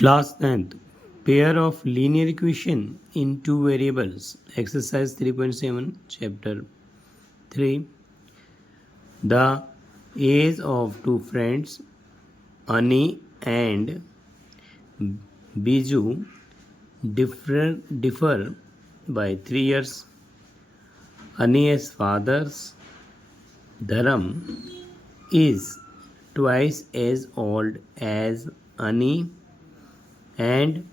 Class 10th. Pair of linear equation in two variables. Exercise 3.7, chapter 3. The age of two friends, Ani and Biju, differ by 3 years. Ani's father's Dharam is twice as old as Ani, and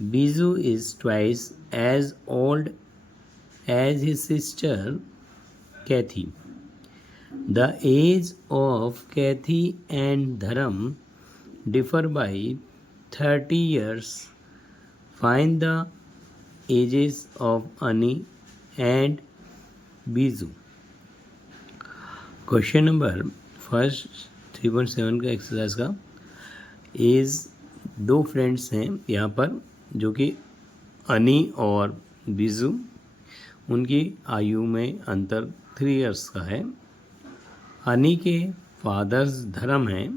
Biju is twice as old as his sister Kathy. The age of Kathy and Dharam differ by 30 years. Find the ages of Ani and Biju. Question number first 3.7 का एक्सरसाइज का एज दो फ्रेंड्स हैं यहाँ पर जो कि अनी और बीजू, उनकी आयु में अंतर 3 इयर्स का है। अनी के फादर्स धर्म हैं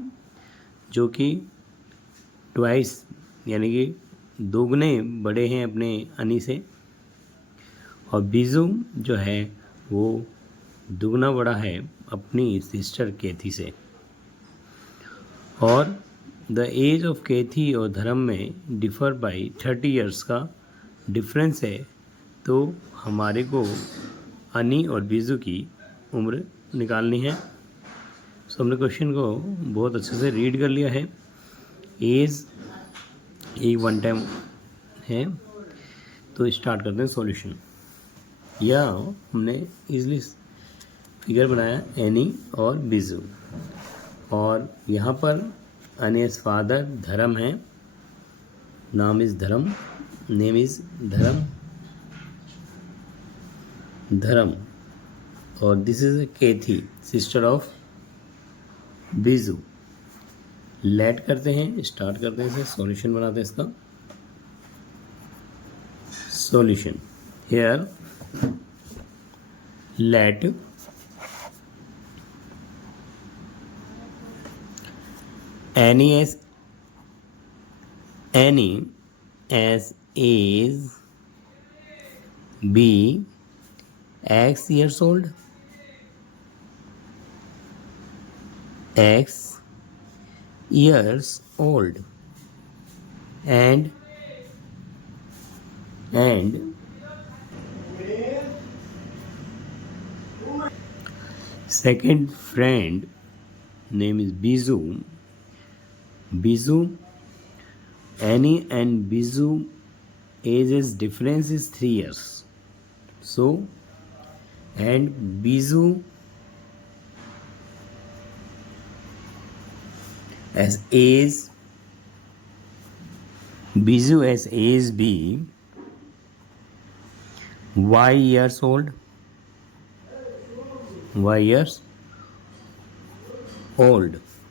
जो कि ट्वाइस यानी कि दोगुने बड़े हैं अपने अनी से, और बीजू जो है वो दुगना बड़ा है अपनी सिस्टर केथी से। और द एज ऑफ केथी और धर्म में डिफ़र बाई 30 इयर्स का डिफरेंस है, तो हमारे को अनी और बीजू की उम्र निकालनी है। सो हमने क्वेश्चन को बहुत अच्छे से रीड कर लिया है। एज एक वन टाइम है, तो स्टार्ट करते हैं सॉल्यूशन। यह हमने इजली फिगर बनाया एनी और बीजू, और यहाँ पर अनीस फादर धर्म है, नाम इज़ धर्म, नेम इज़ धर्म, और this is Kathy sister of Biju. Let करते हैं, स्टार्ट करते हैं, इसे सॉल्यूशन बनाते हैं इसका। Solution here let Any as age be X years old, X years old, and second friend name is Biju. Annie and Biju ages difference is 3 years. So, and Biju as age be Y years old.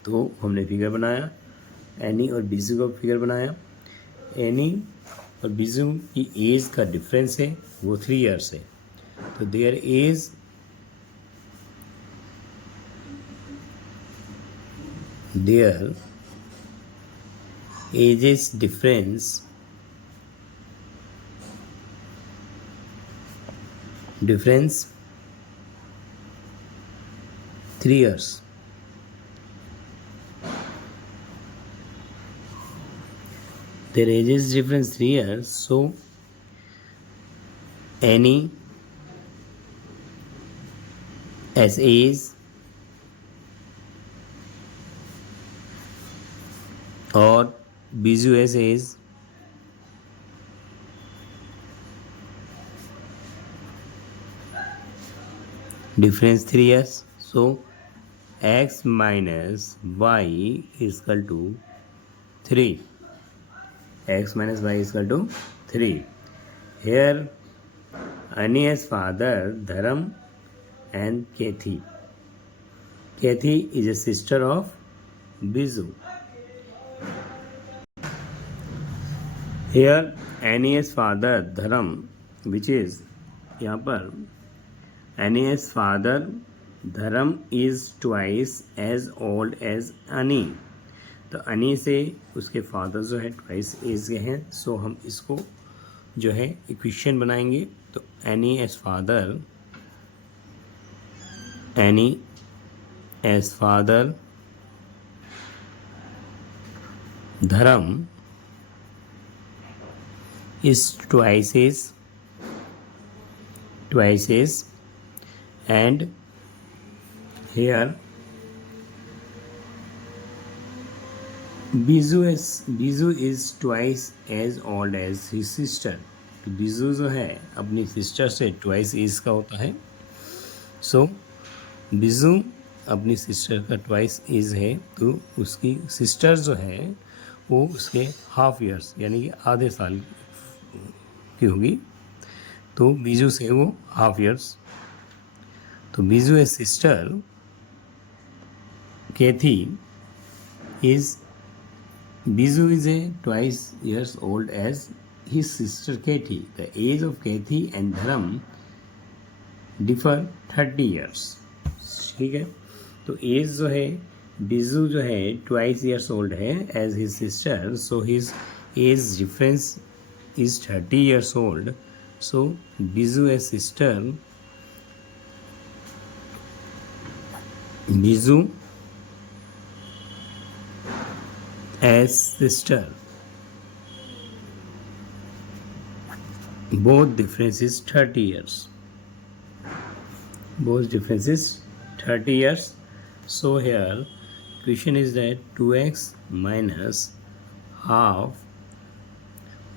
तो हमने फिगर बनाया, एनी और बीजू का फिगर बनाया। एनी और बीजू की एज का डिफरेंस है वो 3 इयर्स है, तो there edges difference difference 3 years. Their ages difference 3 years, so Annie as age or Biju as age difference 3 years, so x minus y is equal to 3. X minus y is equal to 3. Here Ani has father Dharam and Kathy. Kathy is a sister of Biju. Here Ani has father Dharam, which is यहाँ पर Ani's father Dharam is twice as old as Ani. तो अनी से उसके फादर जो है twice as के हैं, सो हम इसको जो है इक्वेशन बनाएंगे। तो any as father, any as father, धर्म is twice as, and here Biju is twice as old as his sister। तो बीजू जो है अपनी सिस्टर से ट्वाइस एज का होता है। सो बीजू अपनी सिस्टर का ट्वाइस एज है, तो उसकी सिस्टर जो है वो उसके हाफ ईयर्स यानी कि आधे साल की होगी। तो बीजू से वो हाफ ईयर्स। तो Biju a sister Kathy is, Biju is a twice years old as his sister Kathy. The age of Kathy and Dharm differ 30 years. ठीक है, तो एज जो है बीजू जो है ट्वाइस ईयर्स ओल्ड है as his sister, so his age difference is 30 years old. So Biju as sister, Biju as sister, both difference is 30 years. Both difference is 30 years. So here question is that 2x minus half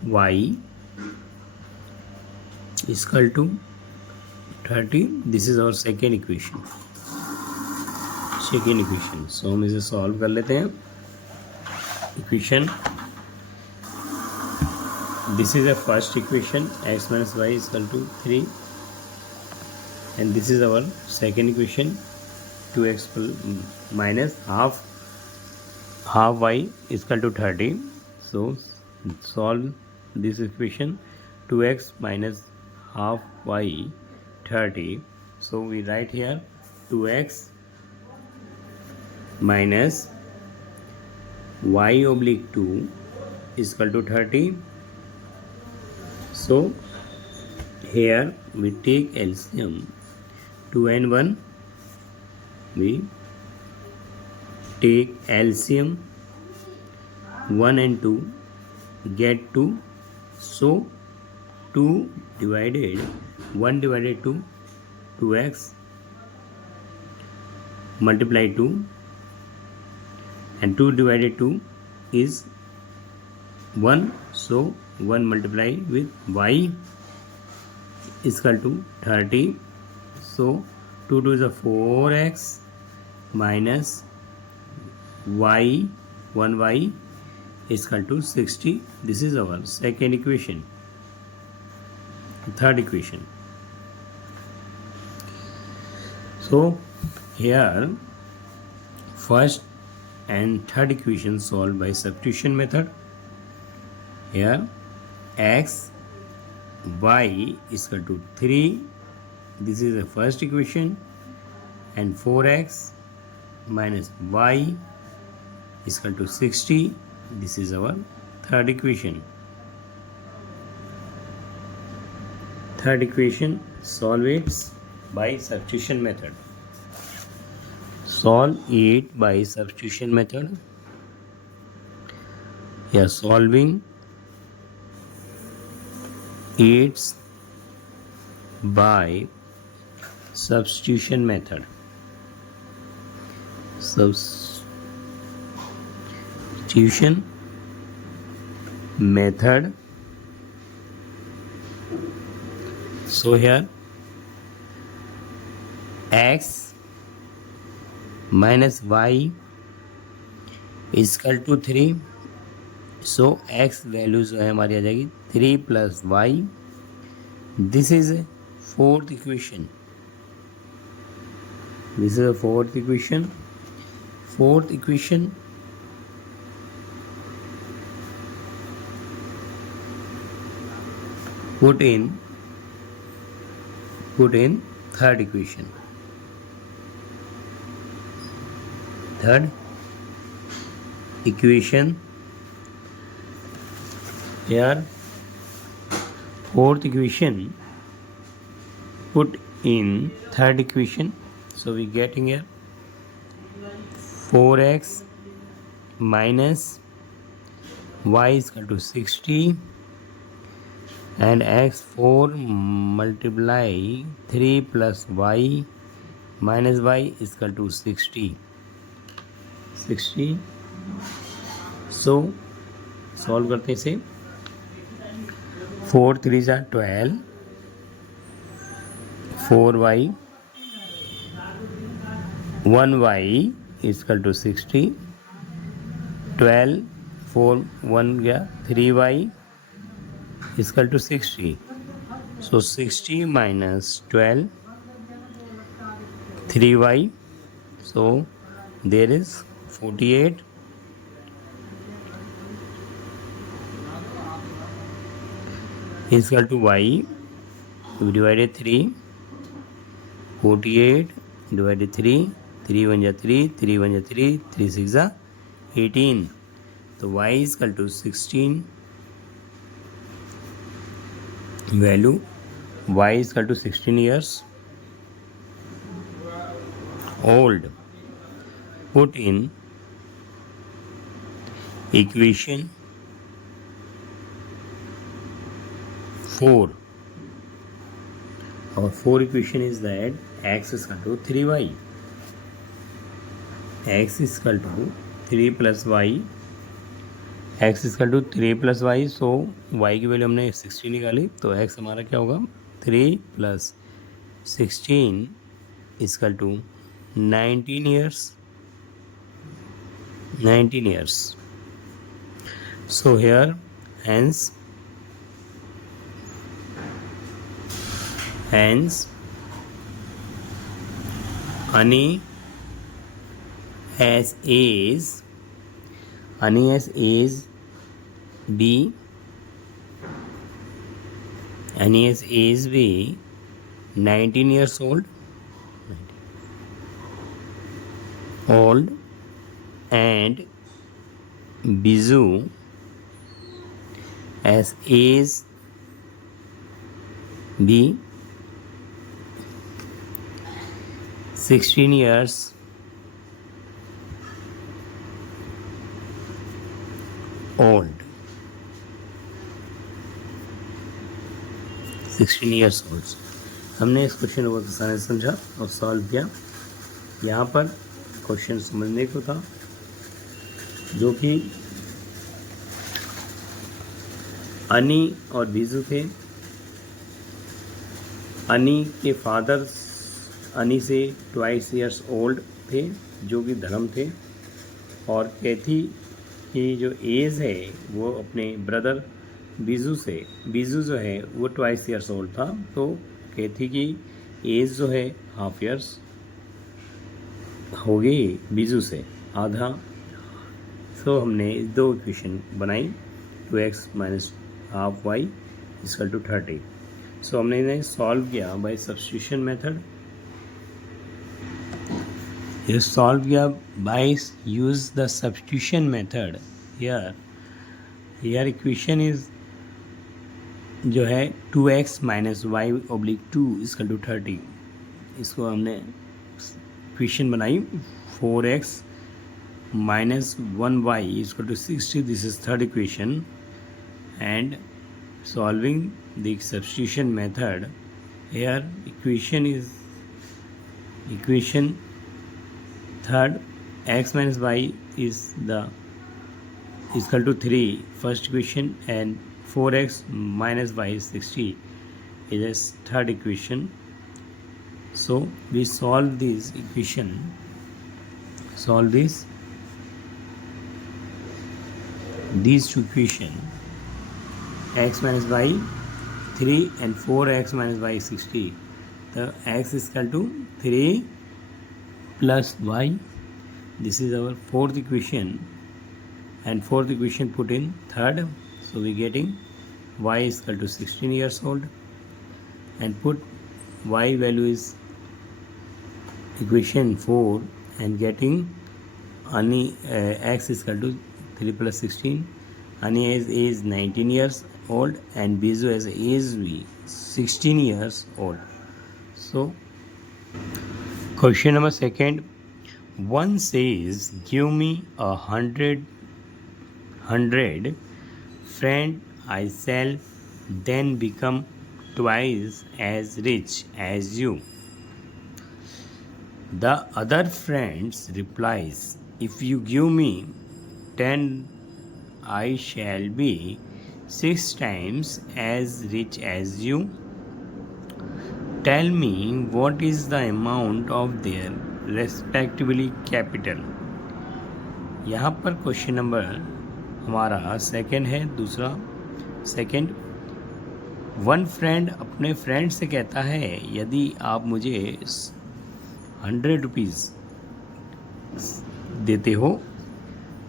y is equal to 30। This is our second equation। so हम इसे सॉल्व कर लेते हैं। Equation, this is a first equation, x minus y is equal to 3, and this is our second equation, 2x minus half y is equal to 30। so solve this equation, 2x minus half y 30। so we write here 2x minus y oblique 2 is equal to 30। so here we take LCM, 2 and 1 we take LCM, 1 and 2 get 2। so 2 divided 1 divided 2, 2x multiply 2, and 2 divided 2 is 1, so 1 multiply with y is equal to 30। so 2 to is a 4x minus y 1y is equal to 60। this is our second equation। third equation, so here first and third equation solved by substitution method। here x y is equal to 3, this is the first equation, and 4x minus y is equal to 60, this is our third equation। third equation, solve it by substitution method। solve it by substitution method। here solving it by substitution method। substitution method, so here x minus y is equal to 3, so x value जो है हमारी आ जाएगी 3 plus y। this is a fourth equation, this is a fourth equation। fourth equation put in third equation। third equation. Here fourth equation put in third equation, so we getting here 4x minus y is equal to 60 and x 4 multiply 3 plus y minus y is equal to 60. So solve करते हैं इसे. 4 3 are 12, 4y 1y is equal to 60, 12 4 1 गया 3y is equal to 60. So 60 minus 12 3y, so there is 48. Is equal to y, we divided 3, 48 divided 3, 3 1 जा 3, 3 1 जा 3, 3 6 जा 18. तो y is equal to 16. Value y is equal to 16 years old. Put in equation 4. Our 4 equation is that x is equal to 3y. X is equal to 3 plus y. X is equal to 3 plus y. So y की वैल्यू हमने 16 निकाली, तो x हमारा क्या होगा 3 plus 16 is equal to 19 years. 19 years. So here hence Ani has age B. Ani has age B 19 years old and Biju has age B 16 years old. 16 years old. हमने इस क्वेश्चन को आसानी से समझा और सॉल्व किया. यहाँ पर क्वेश्चन समझने को था जो कि अनी और बीजू थे. अनी के फादर अनी से 2 years ओल्ड थे जो कि धर्म थे, और कैथी की जो एज है वो अपने ब्रदर बीजू से, बीजू जो है वो 2 years ओल्ड था, तो कैथी की एज जो है हाफ ईयर्स हो गई बीजू से आधा. सो हमने दो इक्वेशन बनाई 2x minus half y is equal to 30. So हमने इन्हें सॉल्व किया बाय सब्स्टिट्यूशन मेथड. ये सॉल्व किया by use the substitution method. Here equation is जो है 2x minus y oblique 2 is equal to 30. इसको हमने इक्वेशन बनाई 4x minus 1y is equal to 60. This is third equation, and solving the substitution method. Here equation third, x minus y is equal to 3 first equation, and 4x minus y is 60 is a third equation. So we solve this equation, these two equation, x minus y 3 and 4x minus y 60. The x is equal to 3 plus y. This is our fourth equation, and fourth equation put in third. So we getting y is equal to 16 years old, and put y value is equation 4 and getting only x is equal to 3 plus 16. Ani has age 19 years old and Bizu has age 16 years old. So, question number second. One says, give me 100, friend, I shall then become twice as rich as you. The other friend replies, if you give me 10, I shall be 6 times as rich as you. Tell me what is the amount of their respectively capital. यहाँ पर question number हमारा सेकंड है. दूसरा second, one friend अपने फ्रेंड से कहता है, यदि आप मुझे 100 रुपीज़ देते हो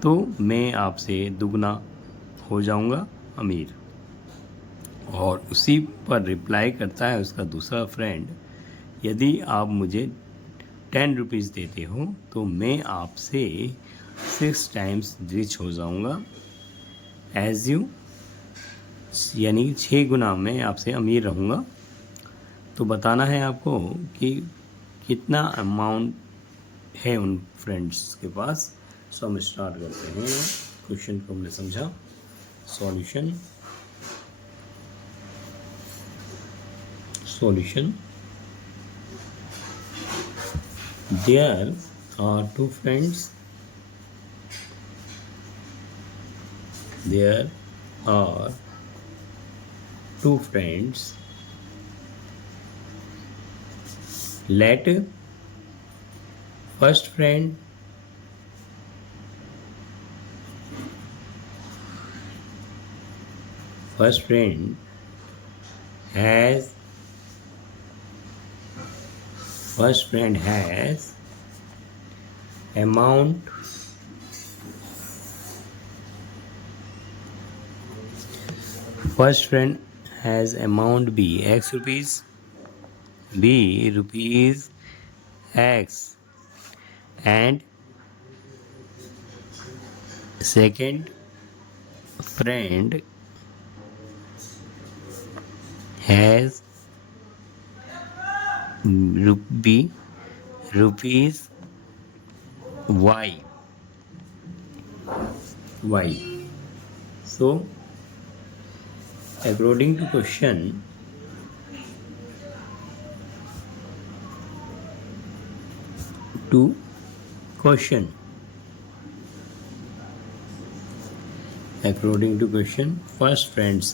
तो मैं आपसे दुगना हो जाऊंगा अमीर. और उसी पर रिप्लाई करता है उसका दूसरा फ्रेंड, यदि आप मुझे 10 रुपीज़ देते हो तो मैं आपसे 6 टाइम्स रिच हो जाऊंगा एज यू, यानी 6 गुना मैं आपसे अमीर रहूँगा. तो बताना है आपको कि कितना अमाउंट है उन फ्रेंड्स के पास. सो हम स्टार्ट करते हैं. क्वेश्चन को हमने समझा. Solution there are two friends. There are two friends. Let first friend has amount B X rupees, B rupees X, and second friend has rupees Y. So according to question, first friend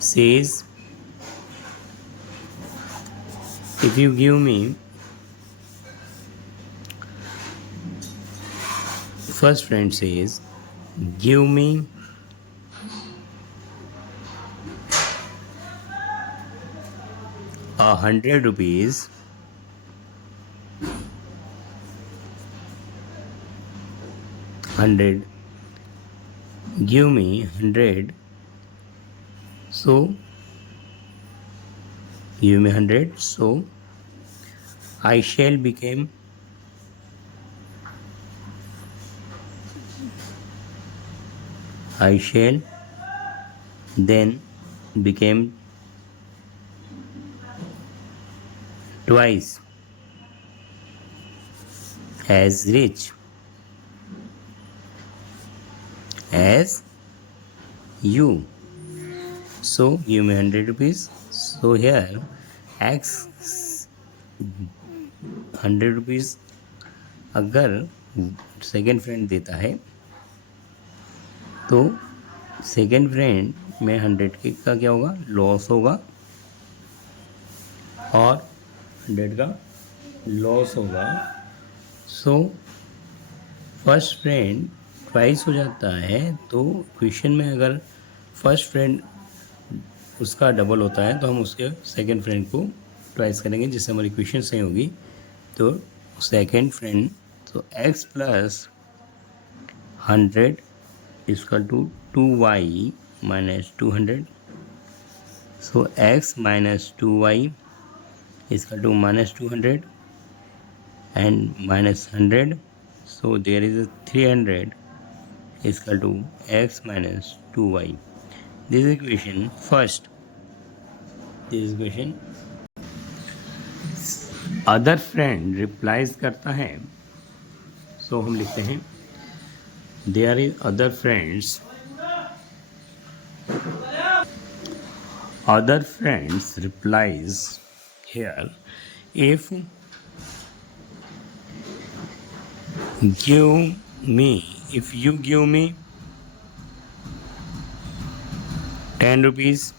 says, if you give me, first friend says, give me 100 rupees, give me 100, so give me 100, so I shall become then became twice as rich as you. So give me 100 rupees. So here X 100 रुपीज़ अगर second friend देता है तो second friend में 100 का क्या होगा, लॉस होगा, और 100 का लॉस होगा. सो फर्स्ट फ्रेंड ट्वाइस हो जाता है. तो क्वेश्चन में अगर फर्स्ट फ्रेंड उसका डबल होता है तो हम उसके सेकेंड फ्रेंड को ट्वाइस करेंगे जिससे हमारी क्वेश्चन सही होगी. तो सेकेंड फ्रेंड, तो x plus 100 equal to 2y minus 200. So x minus 2y equal to minus 200 and minus 100. So there is a 300 is equal to x minus 2y. This equation first. This equation other friend replies करता है, so हम लिखते हैं there is other friends replies here if you give me 10 rupees,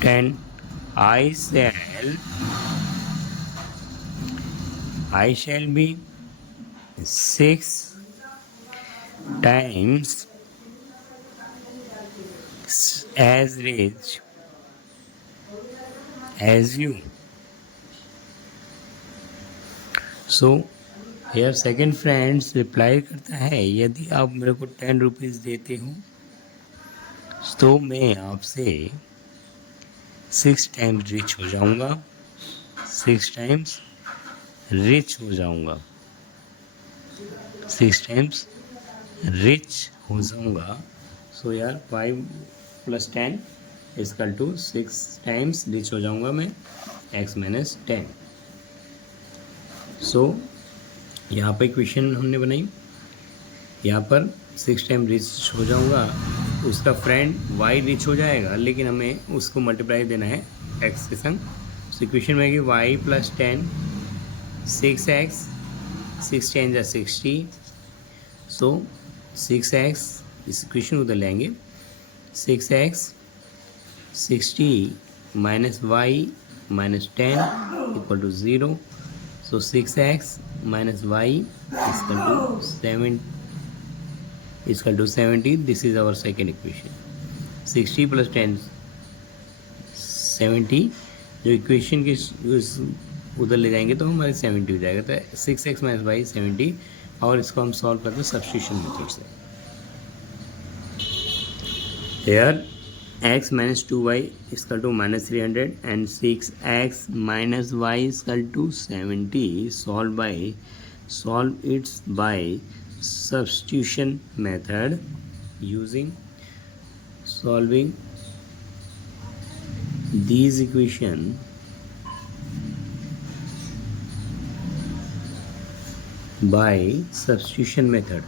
10 I shall be 6 times as rich as you. So here second friends reply करता है यदि आप मेरे को 10 रुपीज़ देते हो तो मैं आपसे 6 टाइम्स रिच हो जाऊंगा, 6 टाइम्स रिच हो जाऊंगा, 6 टाइम्स रिच हो जाऊंगा. सो यार 5 + 10 इक्वल टू 6 टाइम्स रिच हो जाऊंगा मैं x माइनस 10. सो यहाँ पर इक्वेशन हमने बनाई, यहाँ पर 6 टाइम रिच हो जाऊंगा, उसका फ्रेंड y रिच हो जाएगा, लेकिन हमें उसको मल्टीप्लाई देना है x के संग. तो इक्वेशन में y + 10 6x, 6 10 = 60. सो 6x इस इक्वेशन उधर लेंगे, 6x 60 minus y minus 10 equal to 0. So 6x minus y is equal to 70. This is our second equation. 60 plus 10 70. जो इक्वेशन की उधर ले जाएंगे तो हमारे 70 हो जाएगा. तो 6x minus y 70 और इसको हम सॉल्व करते हैं सब्स्टिट्यूशन मेथड से. Here x minus 2y is equal to minus 300 and 6x minus y is equal to 70. Solve it by substitution method using solving these equation by substitution method.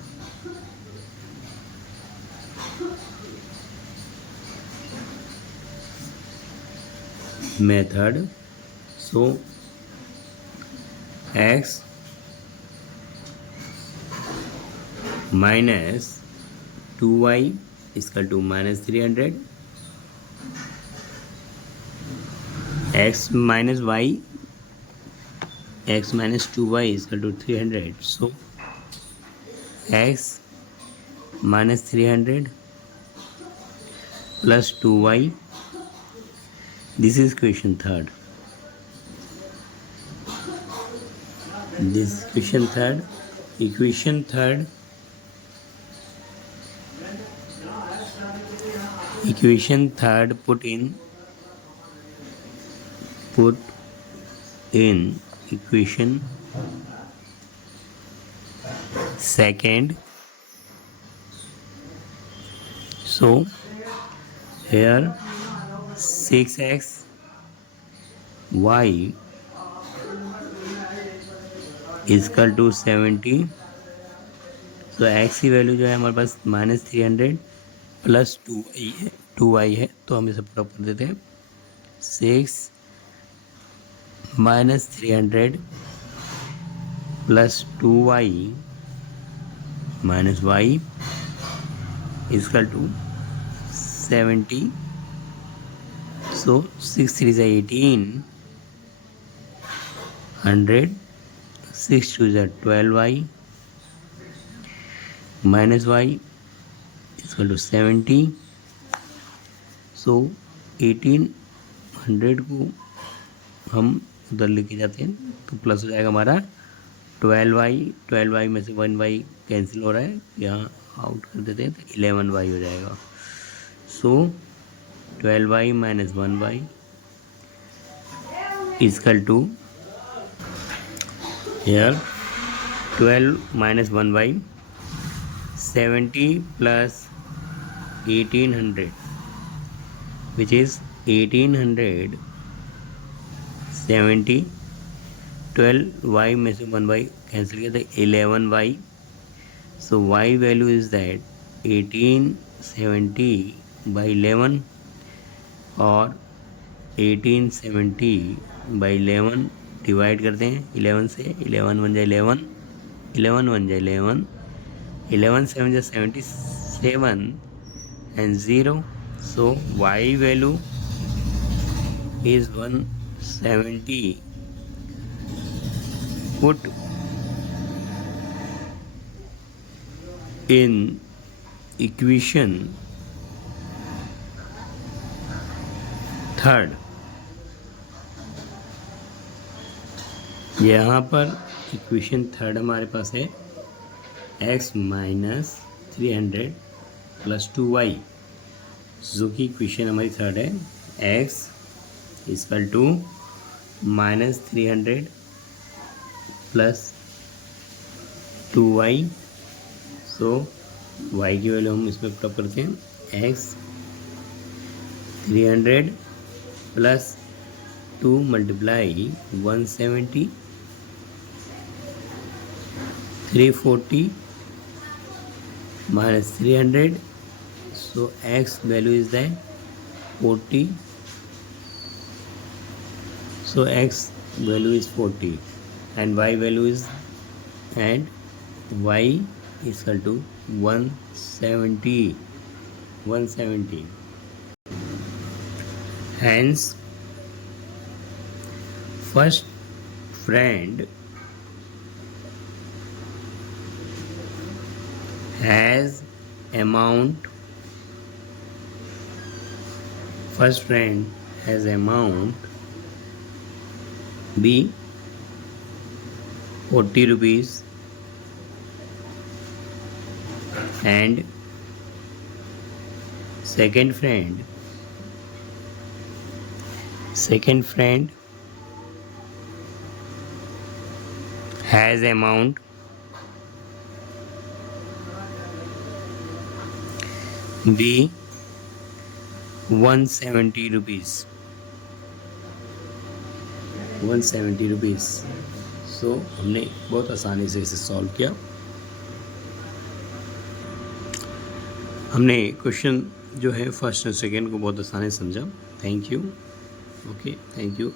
So x minus 2y is equal to minus 300, x minus 2y is equal to 300. So x minus 300 plus 2y. This is equation third. This equation third. Equation third put in equation second. So here 6x y is equal to 70. तो x की वैल्यू जो है हमारे पास -300 plus 2y है, तो हम इसे पुट कर देते हैं. 6 - 300 plus 2y minus y is equal to 70. So 6 3 is 18, 100, 6 2 is 12y minus y is equal to 70. So 1800 को हम उधर लेके जाते हैं तो प्लस हो जाएगा हमारा 12y में से 1y कैंसिल हो रहा है, यहाँ आउट कर देते हैं तो 11y हो जाएगा. So 12y minus 1y is equal to here 12 minus 1 by 70 plus 1800, which is 1870. 12 y में से 1 y कैंसिल किया था 11y. So y value is that 1870 by 11 और 1870 by 11 डिवाइड करते हैं 11 से. 11 बन जाए 11, 11 बन जाए 11, 11 7 जाए 77 and 0. So y value is 170. Put in equation third. यहाँ पर इक्वेशन थर्ड हमारे पास है x माइनस 300 प्लस 2y, जो कि इक्वेशन हमारी थर्ड है. x equal to minus 300 plus 2y. So y की वैल्यू हम इसमें पुट करते हैं. x 300 प्लस 2 मल्टीप्लाई 170 340 minus 300. So x value is that 40. So x value is 40 and y value is, and y is equal to 170. Hence first friend has amount, first friend has amount be 40 rupees and second friend has amount be 170 rupees. 170 rupees. सो हमने बहुत आसानी से इसे सॉल्व किया. हमने क्वेश्चन जो है फर्स्ट और सेकेंड को बहुत आसानी से समझा. Thank you. Okay, thank you.